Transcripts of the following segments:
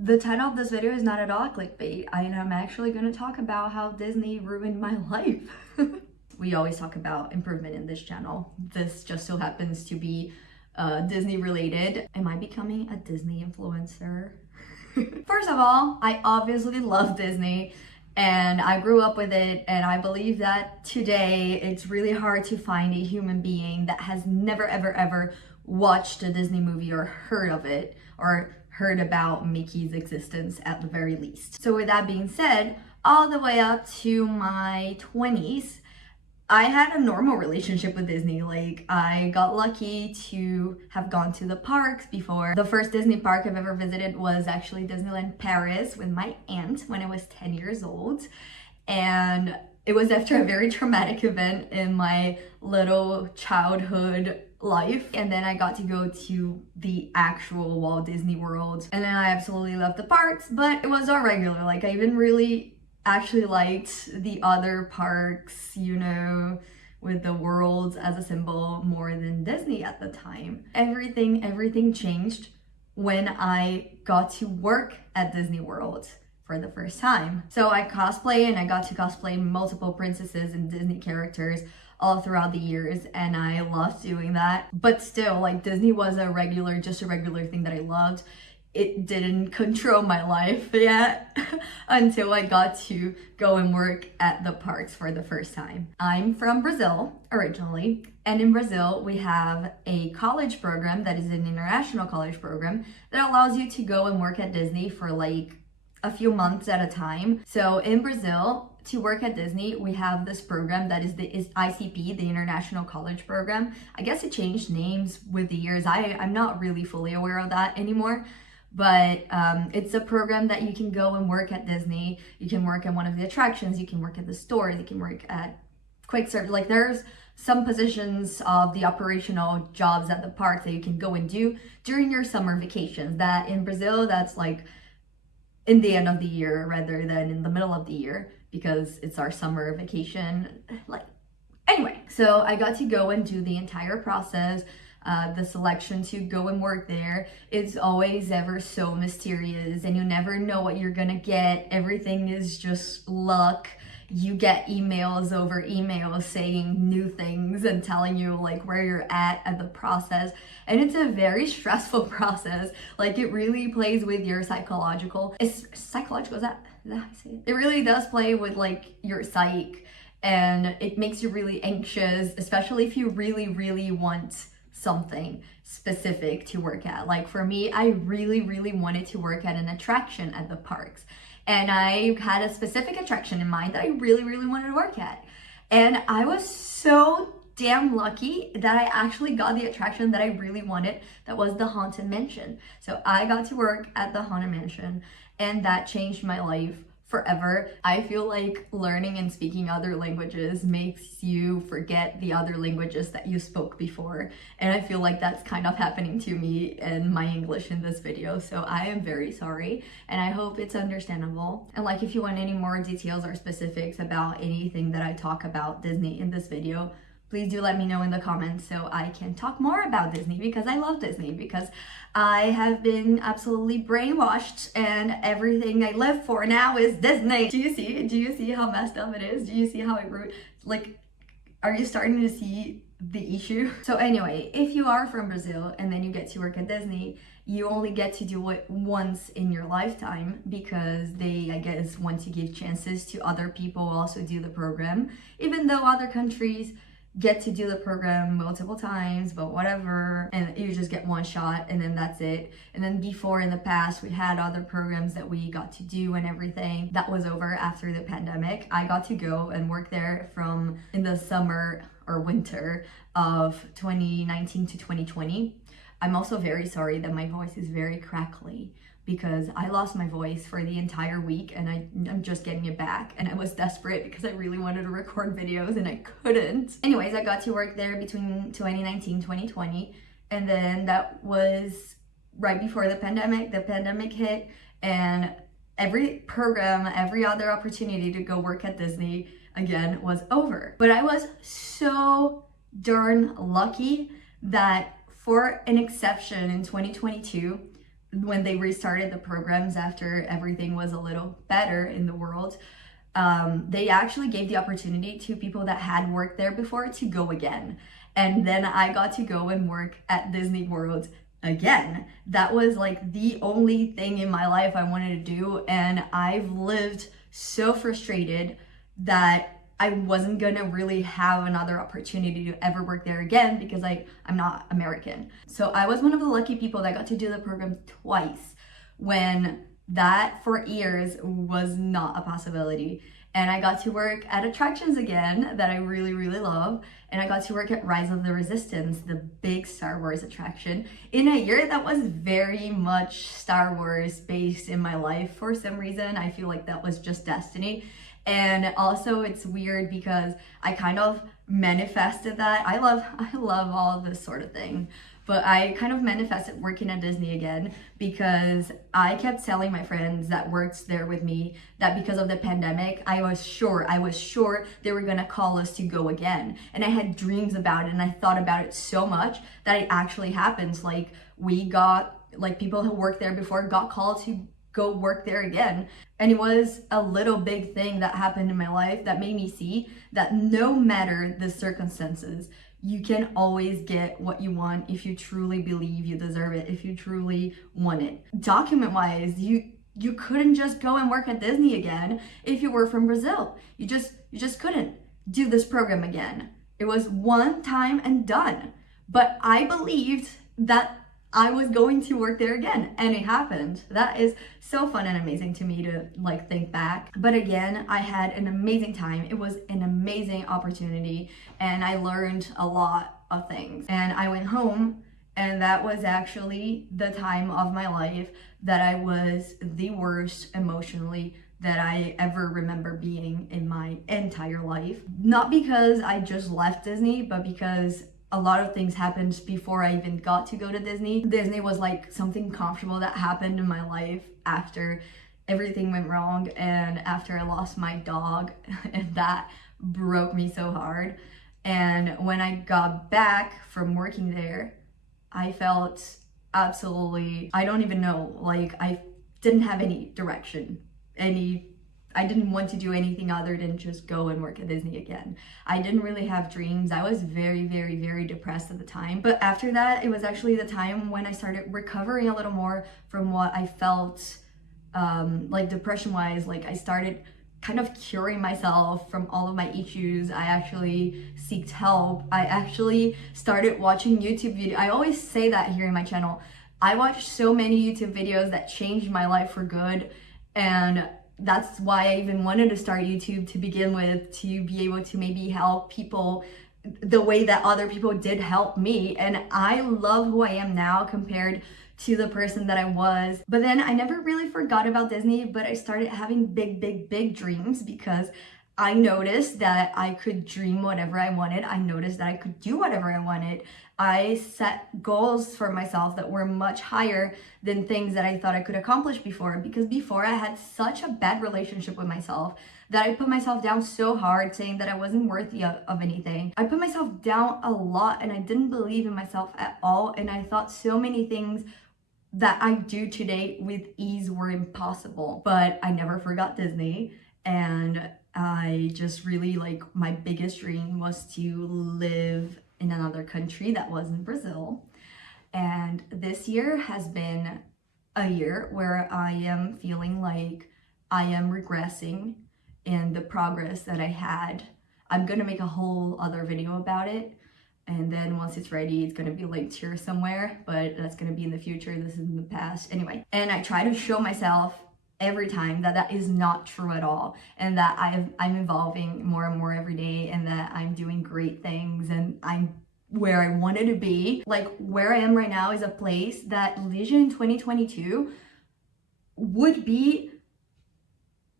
The title of this video is not at all clickbait. I am actually going to talk about how Disney ruined my life. We always talk about improvement in this channel. This just so happens to be Disney related. Am I becoming a Disney influencer? First of all, I obviously love Disney and I grew up with it, and I believe that today it's really hard to find a human being that has never ever watched a Disney movie or heard of it or heard about Mickey's existence at the very least. So with that being said, all the way up to my 20s, I had a normal relationship with Disney. Like, I got lucky to have gone to the parks before. The first Disney park I've ever visited was actually Disneyland Paris with my aunt when I was 10 years old. And it was after a very traumatic event in my little childhood life. And then I got to go to the actual Walt Disney World. And then I absolutely loved the parks, but it was all regular. Like, I even really actually liked the other parks, you know, with the world as a symbol more than Disney at the time. Everything changed when I got to work at Disney World for the first time. So I cosplay, and I got to cosplay multiple princesses and Disney characters all throughout the years, and I loved doing that. But still, like, Disney was just a regular thing that I loved. It didn't control my life yet until I got to go and work at the parks for the first time. I'm from Brazil originally, and in Brazil we have a college program that is an international college program that allows you to go and work at Disney for like a few months at a time. So in Brazil, to work at Disney, we have this program that is ICP, the International College Program. I guess it changed names with the years. I'm not really fully aware of that anymore. But it's a program that you can go and work at Disney. You can work at one of the attractions, you can work at the stores, you can work at quick service. Like, there's some positions of the operational jobs at the park that you can go and do during your summer vacations. That in Brazil, that's like in the end of the year rather than in the middle of the year, because it's our summer vacation. Like, anyway, so I got to go and do the entire process. The selection to go and work there is always ever so mysterious, and you never know what you're gonna get. Everything is just luck. You get emails over emails saying new things and telling you like where you're at the process, and it's a very stressful process. Like, it really plays with your psychological. Is that how I say it? It really does play with like your psyche, and it makes you really anxious, especially if you really want something specific to work at. Like, for me, I really wanted to work at an attraction at the parks, and I had a specific attraction in mind that I really wanted to work at. And I was so damn lucky that I actually got the attraction that I really wanted, that was the Haunted Mansion. So I got to work at the Haunted Mansion, and that changed my life forever. I feel like learning and speaking other languages makes you forget the other languages that you spoke before, and I feel like that's kind of happening to me in my English in this video, so I am very sorry, and I hope it's understandable. And like, if you want any more details or specifics about anything that I talk about Disney in this video, please do let me know in the comments so I can talk more about Disney, because I love Disney, because I have been absolutely brainwashed and everything I live for now is Disney. Do you see how messed up it is? Do you see how it like, are you starting to see the issue? So anyway, if you are from Brazil and then you get to work at Disney, you only get to do it once in your lifetime, because they, I guess, want to give chances to other people also do the program, even though other countries get to do the program multiple times, but whatever, and you just get one shot and then that's it. And then before, in the past, we had other programs that we got to do and everything. That was over after the pandemic. I got to go and work there from in the summer or winter of 2019 to 2020. I'm also very sorry that my voice is very crackly, because I lost my voice for the entire week and I'm just getting it back, and I was desperate because I really wanted to record videos and I couldn't. Anyways, I got to work there between 2019 2020, and then that was right before the pandemic. The pandemic hit, and every program, every other opportunity to go work at Disney again was over. But I was so darn lucky that, for an exception, in 2022, when they restarted the programs after everything was a little better in the world, they actually gave the opportunity to people that had worked there before to go again. And then I got to go and work at Disney World again. That was like the only thing in my life I wanted to do. And I've lived so frustrated that I wasn't gonna really have another opportunity to ever work there again because I'm not American. So I was one of the lucky people that got to do the program twice when that for years was not a possibility. And I got to work at attractions again that I really, really love. And I got to work at Rise of the Resistance, the big Star Wars attraction, in a year that was very much Star Wars based in my life. For some reason, I feel like that was just destiny. And also it's weird because I kind of manifested that. I love all of this sort of thing. But I kind of manifested working at Disney again because I kept telling my friends that worked there with me that because of the pandemic, I was sure they were gonna call us to go again. And I had dreams about it and I thought about it so much that it actually happens. Like people who worked there before got called to go work there again. And it was a little big thing that happened in my life that made me see that no matter the circumstances, you can always get what you want if you truly believe you deserve it, if you truly want it. Document wise, you couldn't just go and work at Disney again if you were from Brazil. You just couldn't do this program again. It was one time and done. But I believed that I was going to work there again, and it happened. That is so fun and amazing to me to think back. But again, I had an amazing time. It was an amazing opportunity and I learned a lot of things. And I went home, and that was actually the time of my life that I was the worst emotionally that I ever remember being in my entire life. Not because I just left Disney, but because a lot of things happened before I even got to go to Disney. Disney was like something comfortable that happened in my life after everything went wrong and after I lost my dog, and that broke me so hard. And when I got back from working there, I felt absolutely, I don't even know, like I didn't have any direction, I didn't want to do anything other than just go and work at Disney again. I didn't really have dreams. I was very, very, very depressed at the time. But after that, it was actually the time when I started recovering a little more from what I felt like depression-wise. Like I started kind of curing myself from all of my issues. I actually seeked help. I actually started watching YouTube videos. I always say that here in my channel. I watched so many YouTube videos that changed my life for good, and that's why I even wanted to start YouTube to begin with, to be able to maybe help people the way that other people did help me. And I love who I am now compared to the person that I was. But then I never really forgot about Disney, but I started having big, big, big dreams because I noticed that I could dream whatever I wanted. I noticed that I could do whatever I wanted. I set goals for myself that were much higher than things that I thought I could accomplish before, because before I had such a bad relationship with myself that I put myself down so hard, saying that I wasn't worthy of anything. I put myself down a lot and I didn't believe in myself at all, and I thought so many things that I do today with ease were impossible. But I never forgot Disney, and I just really, like, my biggest dream was to live in another country that wasn't Brazil. And this year has been a year where I am feeling like I am regressing in the progress that I had. I'm gonna make a whole other video about it, and then once it's ready, it's gonna be linked here somewhere, but that's gonna be in the future. This is in the past anyway. And I try to show myself every time that that is not true at all, and that I'm evolving more and more every day, and that I'm doing great things, and I'm where I wanted to be. Like, where I am right now is a place that Ligia in 2022 would be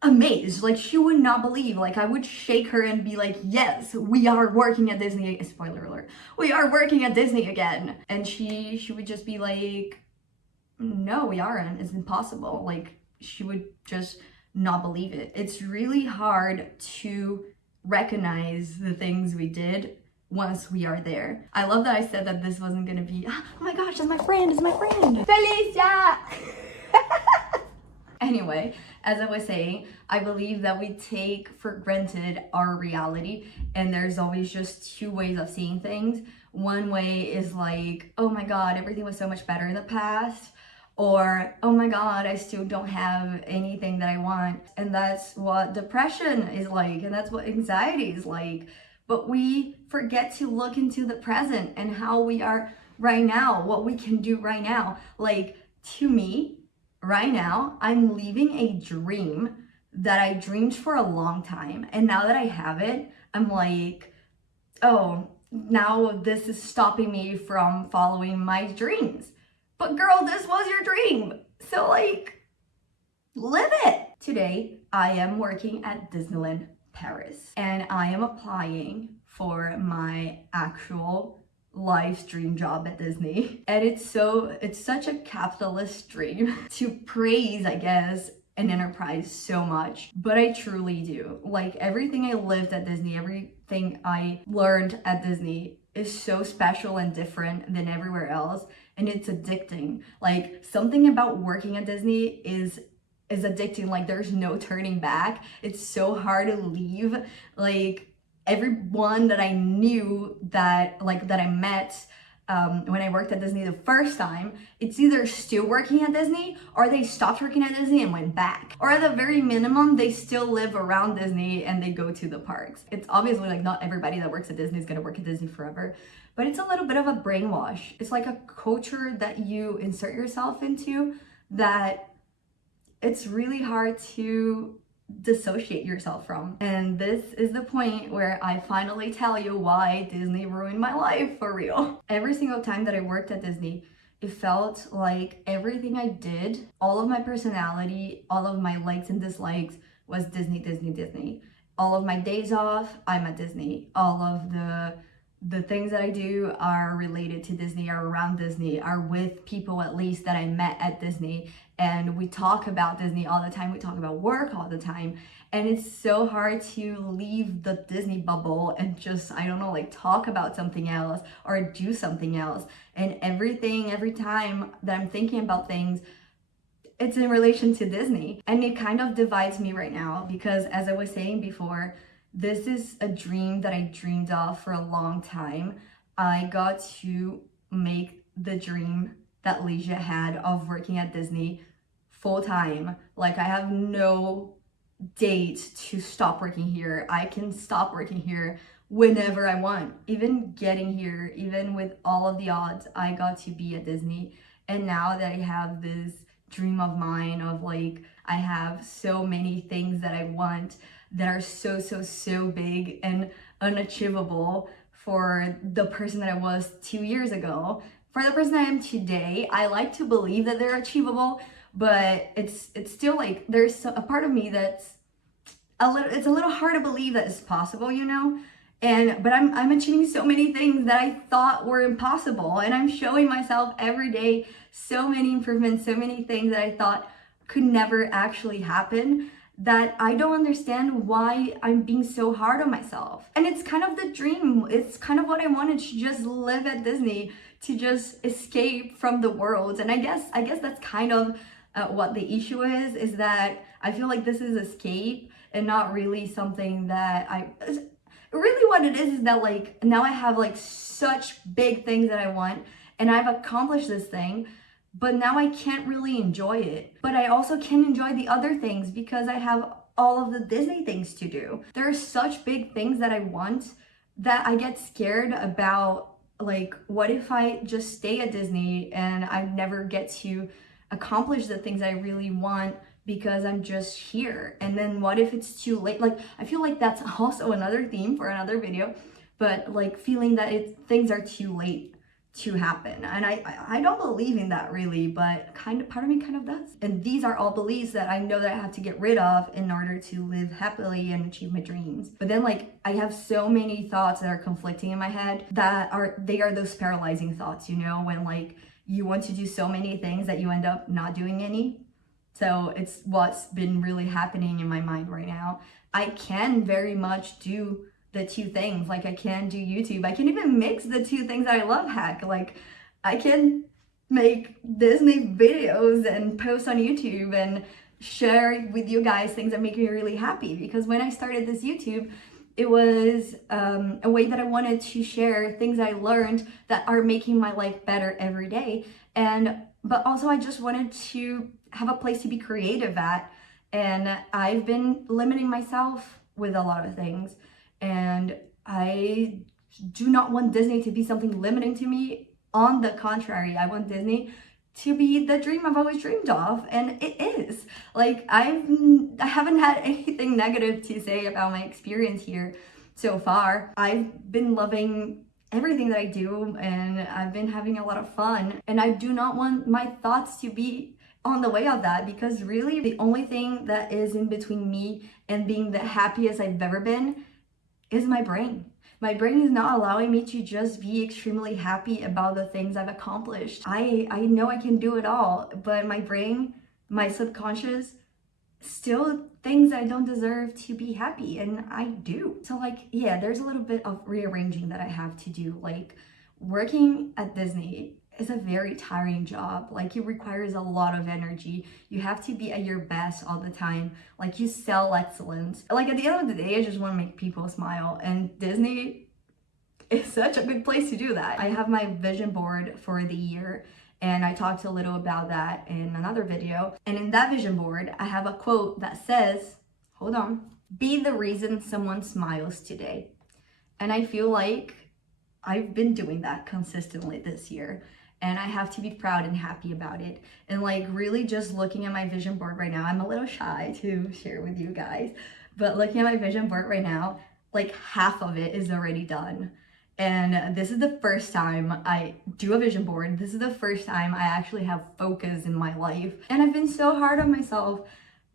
amazed. Like, she would not believe. Like, I would shake her and be like, yes, we are working at Disney. Spoiler alert, we are working at Disney again. And she would just be like, no, we aren't, it's impossible. Like, she would just not believe it. It's really hard to recognize the things we did once we are there. I love that I said that this wasn't gonna be, oh my gosh, it's my friend, it's my friend. Felicia! Anyway, as I was saying, I believe that we take for granted our reality, and there's always just two ways of seeing things. One way is like, oh my God, everything was so much better in the past, or oh my God, I still don't have anything that I want. And that's what depression is like, and that's what anxiety is like. But we forget to look into the present and how we are right now, what we can do right now. Like, to me, right now, I'm living a dream that I dreamed for a long time. And now that I have it, I'm like, oh, now this is stopping me from following my dreams. But girl, this was your dream. So like, live it. Today, I am working at Disneyland Paris, and I am applying for my actual life dream job at Disney. And it's such a capitalist dream to praise, I guess, an enterprise so much, but I truly do. Like, everything I lived at Disney, everything I learned at Disney is so special and different than everywhere else, and it's addicting. Like, something about working at Disney is addicting. Like, there's no turning back. It's so hard to leave. Like, everyone that I knew that I met when I worked at Disney the first time, it's either still working at Disney or they stopped working at Disney and went back. Or at the very minimum, they still live around Disney and they go to the parks. It's obviously like not everybody that works at Disney is gonna work at Disney forever, but it's a little bit of a brainwash. It's like a culture that you insert yourself into that it's really hard to dissociate yourself from. And this is the point where I finally tell you why Disney ruined my life for real. Every single time that I worked at Disney, it felt like everything I did, all of my personality, all of my likes and dislikes was Disney, Disney, Disney. All of my days off, I'm at Disney. All of the things that I do are related to Disney, are around Disney, are with people at least that I met at Disney. And we talk about Disney all the time. We talk about work all the time. And it's so hard to leave the Disney bubble and just, I don't know, like talk about something else or do something else. And every time that I'm thinking about things, it's in relation to Disney. And it kind of divides me right now because, as I was saying before, this is a dream that I dreamed of for a long time. I got to make the dream that Ligia had of working at Disney full time. Like, I have no date to stop working here. I can stop working here whenever I want. Even getting here, even with all of the odds, I got to be at Disney. And now that I have this dream of mine of like, I have so many things that I want that are so big and unachievable for the person that I was 2 years ago. For the person I am today, I like to believe that they're achievable, but it's still like, there's a part of me that's it's a little hard to believe that it's possible, you know? But I'm achieving so many things that I thought were impossible, and I'm showing myself every day so many improvements, so many things that I thought could never actually happen, that I don't understand why I'm being so hard on myself. And it's kind of the dream. It's kind of what I wanted, to just live at Disney, to just escape from the world. And I guess that's kind of what the issue is that I feel like this is escape and not really something that really what it is that like, now I have like such big things that I want and I've accomplished this thing, but now I can't really enjoy it. But I also can enjoy the other things because I have all of the Disney things to do. There are such big things that I want that I get scared about, like, what if I just stay at Disney and I never get to accomplish the things I really want because I'm just here? And then what if it's too late? Like, I feel like that's also another theme for another video, but like feeling that things are too late to happen. And I don't believe in that really, but part of me kind of does. And these are all beliefs that I know that I have to get rid of in order to live happily and achieve my dreams. But then like, I have so many thoughts that are conflicting in my head that are those paralyzing thoughts, you know, when like you want to do so many things that you end up not doing any. So it's what's been really happening in my mind right now. I can very much do the two things. Like I can do YouTube. I can even mix the two things that I love hack. Like I can make Disney videos and post on YouTube and share with you guys things that make me really happy. Because when I started this YouTube, it was a way that I wanted to share things I learned that are making my life better every day. But also I just wanted to have a place to be creative at. And I've been limiting myself with a lot of things. And I do not want Disney to be something limiting to me. On the contrary, I want Disney to be the dream I've always dreamed of, and it is. Like I haven't had anything negative to say about my experience here so far. I've been loving everything that I do, and I've been having a lot of fun, and I do not want my thoughts to be on the way of that, because really the only thing that is in between me and being the happiest I've ever been is my brain. My brain is not allowing me to just be extremely happy about the things I've accomplished. I know I can do it all, but my brain, my subconscious, still thinks I don't deserve to be happy, and I do. So like, yeah, there's a little bit of rearranging that I have to do. Like working at Disney is a very tiring job. Like it requires a lot of energy. You have to be at your best all the time. Like you sell excellence. Like at the end of the day, I just want to make people smile, and Disney is such a good place to do that. I have my vision board for the year, and I talked a little about that in another video. And in that vision board, I have a quote that says, hold on, be the reason someone smiles today. And I feel like I've been doing that consistently this year. And I have to be proud and happy about it. And like really just looking at my vision board right now, I'm a little shy to share with you guys, but looking at my vision board right now, like half of it is already done. And this is the first time I do a vision board. This is the first time I actually have focus in my life. And I've been so hard on myself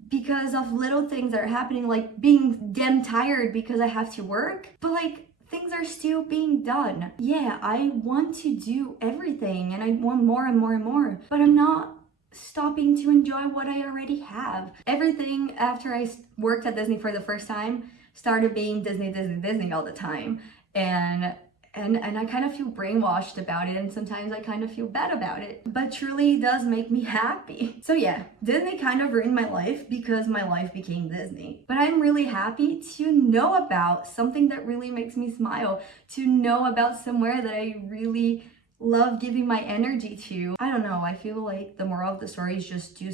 because of little things that are happening, like being damn tired because I have to work. But like, things are still being done. Yeah, I want to do everything and I want more and more and more, but I'm not stopping to enjoy what I already have. Everything after I worked at Disney for the first time started being Disney, Disney, Disney all the time. And I kind of feel brainwashed about it, and sometimes I kind of feel bad about it, but truly it does make me happy. So yeah, Disney kind of ruined my life because my life became Disney. But I'm really happy to know about something that really makes me smile, to know about somewhere that I really love giving my energy to. I don't know, I feel like the moral of the story is just do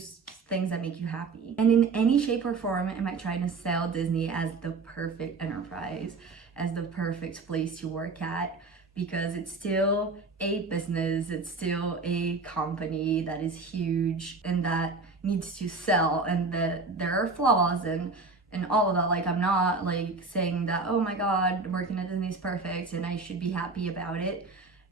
things that make you happy. And in any shape or form, am I trying to sell Disney as the perfect enterprise, as the perfect place to work at, because it's still a business, it's still a company that is huge and that needs to sell, and that there are flaws and all of that. Like I'm not like saying that, oh my god, working at Disney is perfect and I should be happy about it.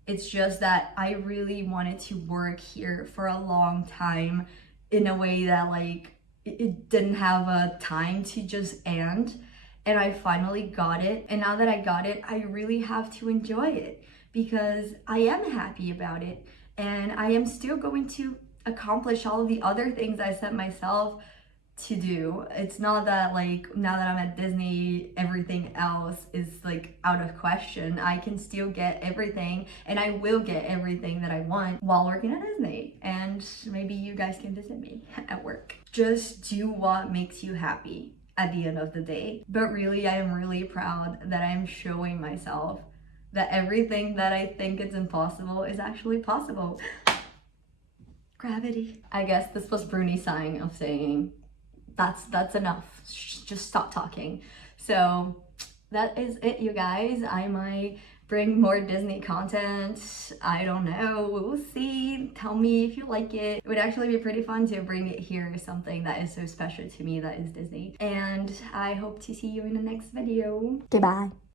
It's just that I really wanted to work here for a long time in a way that like it didn't have a time to just end. And I finally got it. And now that I got it, I really have to enjoy it because I am happy about it. And I am still going to accomplish all of the other things I set myself to do. It's not that like now that I'm at Disney, everything else is like out of question. I can still get everything, and I will get everything that I want while working at Disney. And maybe you guys can visit me at work. Just do what makes you happy at the end of the day. But really, I am really proud that I'm showing myself that everything that I think is impossible is actually possible. Gravity. I guess this was Bruni's sign of saying, that's enough. Just stop talking. So that is it, you guys. I might bring more Disney content. I don't know, we'll see. Tell me if you like it. It would actually be pretty fun to bring it here, something that is so special to me that is Disney. And I hope to see you in the next video. Goodbye.